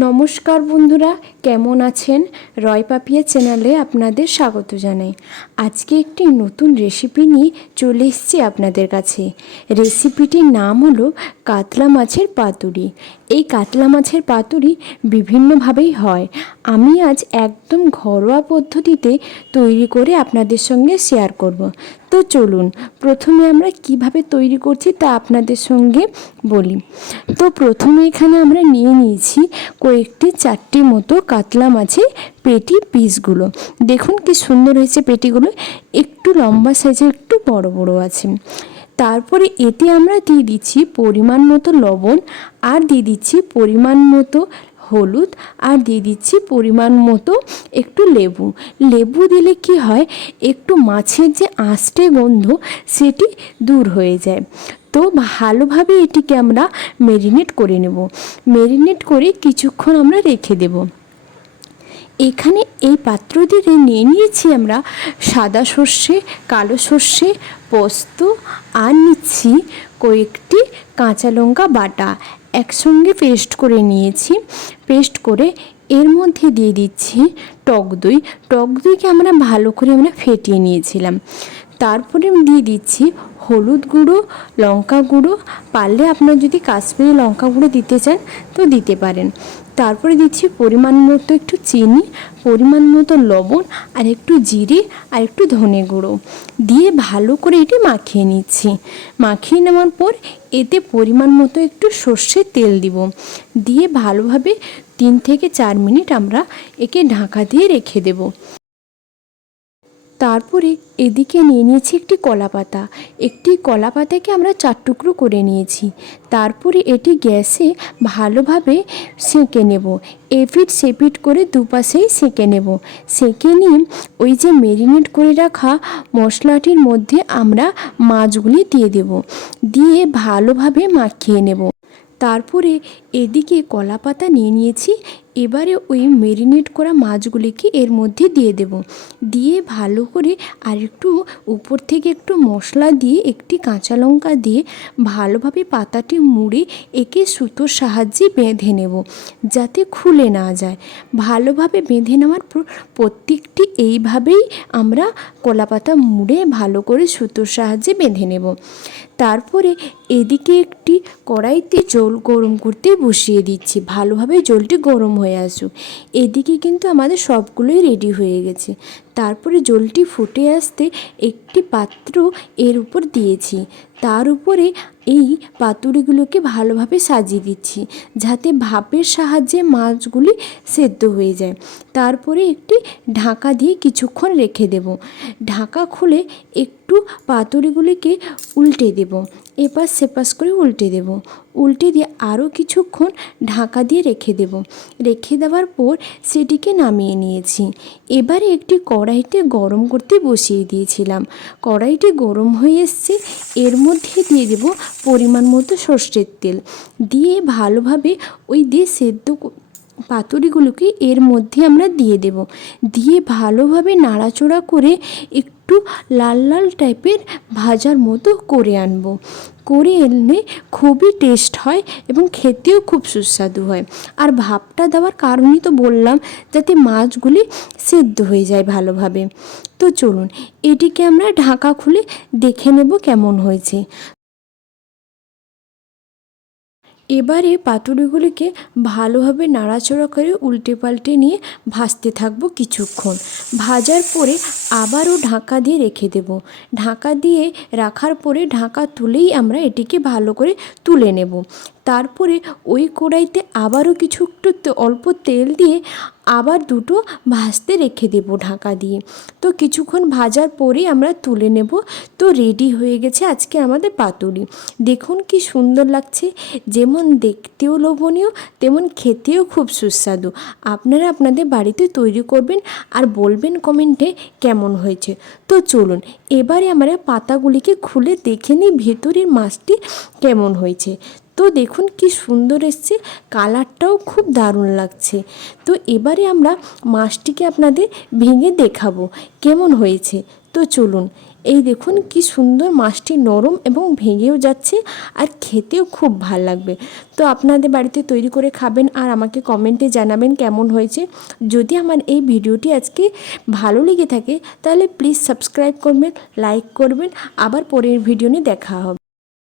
নমস্কার বন্ধুরা কেমন আছেন? রয় পাপিয়া চ্যানেলে আপনাদের স্বাগত জানাই। আজকে একটি নতুন রেসিপি নিয়ে চলে এসেছি আপনাদের কাছে। রেসিপিটির নাম হলো কাতলা মাছের পাতুরি। এই কাতলা মাছের পাতুরি বিভিন্নভাবেই হয়। আমি আজ একদম ঘরোয়া পদ্ধতিতে তৈরি করে আপনাদের সঙ্গে শেয়ার করব। তো চলুন, প্রথমে আমরা কীভাবে তৈরি করছি তা আপনাদের সঙ্গে বলি। তো প্রথমে এখানে আমরা নিয়ে নিয়েছি কয়েকটি চারটি মতো কাতলা মাছের পেটি পিসগুলো। দেখুন কি সুন্দর হয়েছে পেটিগুলো। একটু লম্বা সাইজের, একটু বড় বড় আছে। তারপরে এতে আমরা দিয়ে দিচ্ছি পরিমাণ মতো লবণ, আর দিয়ে দিচ্ছি পরিমাণ মতো হলুদ, আর দিয়ে দিচ্ছি পরিমাণ মতো একটু লেবু। লেবু দিলে কি হয়, একটু মাছের যে আঁশটে গন্ধ সেটি দূর হয়ে যায়। তো ভালোভাবে এটিকে আমরা মেরিনেট করে নেব। মেরিনেট করে কিছুক্ষণ আমরা রেখে দেবো। এখানে এই পাত্র দিয়ে নিয়ে নিয়েছি আমরা সাদা সর্ষে, কালো সর্ষে, পোস্ত আর নিচ্ছি কয়েকটি কাঁচা লঙ্কা বাটা। একসঙ্গে পেস্ট করে নিয়েছি। পেস্ট করে এর মধ্যে দিয়ে দিচ্ছি টক দই। টক দইকে আমরা ভালো করে আমরা ফেটিয়ে নিয়েছিলাম। তারপরে দিয়ে দিচ্ছি হলুদ গুঁড়ো, লঙ্কা গুঁড়ো। পারলে আপনার যদি কাশ্মীরি লঙ্কা গুঁড়ো দিতে চান, তো দিতে পারেন। তারপরে দিচ্ছি পরিমাণ মতো একটু চিনি, পরিমাণ মতো লবণ, আর একটু জিরে, আর একটু ধনে গুঁড়ো। দিয়ে ভালো করে এটি মাখিয়ে নিচ্ছি। মাখিয়ে নেওয়ার পর এতে পরিমাণ মতো একটু সর্ষের তেল দিব। দিয়ে ভালোভাবে তিন থেকে চার মিনিট আমরা একে ঢাকা দিয়ে রেখে দেবো। তারপরে এদিকে নিয়ে নিয়েছি একটি কলা পাতা একটি কলা পাতাকে আমরা চার টুকরো করে নিয়েছি। তারপরে এটি গ্যাসে ভালোভাবে সেঁকে নেব। এপিট সেপিট করে দুপাশেই সেঁকে নেব। সেঁকে নিয়ে ওই যে মেরিনেট করে রাখা মশলাটির মধ্যে আমরা মাছগুলি দিয়ে দেব। দিয়ে ভালোভাবে মাখিয়ে নেব। তারপরে এদিকে কলা পাতা নিয়ে নিয়েছি। এবারে ওই মেরিনেট করা মাছগুলিকে এর মধ্যে দিয়ে দেব। দিয়ে ভালো করে আর একটু উপর থেকে একটু মশলা দিয়ে, একটি কাঁচা লঙ্কা দিয়ে ভালোভাবে পাতাটি মুড়ে একে সুতোর সাহায্যে বেঁধে নেব, যাতে খুলে না যায়। ভালোভাবে বেঁধে নেওয়ার পর প্রত্যেকটি এইভাবেই আমরা কলাপাতা মুড়ে ভালো করে সুতোর সাহায্যে বেঁধে নেব। তারপরে এদিকে একটি কড়াইতে জল গরম করতে বসিয়ে দিচ্ছি। ভালোভাবে জলটি গরম হয়ে আসুক। এদিকে কিন্তু আমাদের সবগুলোই রেডি হয়ে গেছে। তারপরে জলটি ফুটে আসতে একটি পাত্র এর উপর দিয়েছি। তার উপরে এই পাতুরিগুলোকে ভালোভাবে সাজিয়ে দিচ্ছি, যাতে ভাপের সাহায্যে মাছগুলি সেদ্ধ হয়ে যায়। তারপরে একটি ঢাকা দিয়ে কিছুক্ষণ রেখে দেব। ঢাকা খুলে একটু পাতুরিগুলিকে উল্টে দেব। এপাশ সেপাশ করে উল্টে দেব। উল্টে দিয়ে আরও কিছুক্ষণ ঢাকা দিয়ে রেখে দেব। রেখে দেওয়ার পর সেটিকে নামিয়ে নিয়েছি। এবারে একটি কড়াইতে গরম করতে বসিয়ে দিয়েছিলাম। কড়াইটি গরম হয়ে এসছে, এর মধ্যে দিয়ে দেব পরিমাণ মতো সর্ষের তেল। দিয়ে ভালোভাবে ওই দিয়ে সেদ্ধ পাতুরিগুলোকে এর মধ্যে আমরা দিয়ে দেব। দিয়ে ভালোভাবে নাড়াচড়া করে একটু লাল লাল টাইপের ভাজার মতো করে আনব। করে এনে খুবই টেস্ট হয় এবং খেতেও খুব সুস্বাদু হয়। আর ভাপটা দেওয়ার কারণই তো বললাম, যাতে মাছগুলি সিদ্ধ হয়ে যায় ভালোভাবে। তো চলুন, এটিকে আমরা ঢাকা খুলে দেখে নেব কেমন হয়েছে। এবারে পাতুরিগুলিকে ভালোভাবে নাড়াচড়া করে উল্টে পাল্টে নিয়ে ভাজতে থাকব কিছুক্ষণ। ভাজার পরে আবারও ঢাকা দিয়ে রেখে দেব। ঢাকা দিয়ে রাখার পরে ঢাকা তুলেই আমরা এটিকে ভালো করে তুলে নেব। তারপরে ওই কড়াইতে আবারও কিছু একটু অল্প তেল দিয়ে আবার দুটো ভাজতে রেখে দেব ঢাকা দিয়ে। তো কিছুক্ষণ ভাজার পরেই আমরা তুলে নেব। তো রেডি হয়ে গেছে আজকে আমাদের পাতুরি। দেখুন কি সুন্দর লাগছে। যেমন দেখতেও লোভনীয়, তেমন খেতেও খুব সুস্বাদু। আপনারা আপনাদের বাড়িতে তৈরি করবেন আর বলবেন কমেন্টে কেমন হয়েছে। তো চলুন, এবারে আমরা পাতাগুলিকে খুলে দেখে নিই ভেতরের মাছটি কেমন হয়েছে। তো দেখুন কি সুন্দর এসছে। কালারটাও খুব দারুণ লাগছে। তো এবারে আমরা মাছটিকে আপনাদের ভেঙে দেখাবো, কেমন হয়েছে। তো চলুন, এই দেখুন কি সুন্দর মাছটি নরম এবং ভেঙেও যাচ্ছে আর খেতেও খুব ভালো লাগবে। তো আপনাদের বাড়িতে তৈরি করে খাবেন আর আমাকে কমেন্টে জানাবেন কেমন হয়েছে। যদি আমার এই ভিডিওটি আজকে ভালো লেগে থাকে, তাহলে প্লিজ সাবস্ক্রাইব করবেন, লাইক করবেন। আবার পরের ভিডিও নিয়ে দেখা হবে।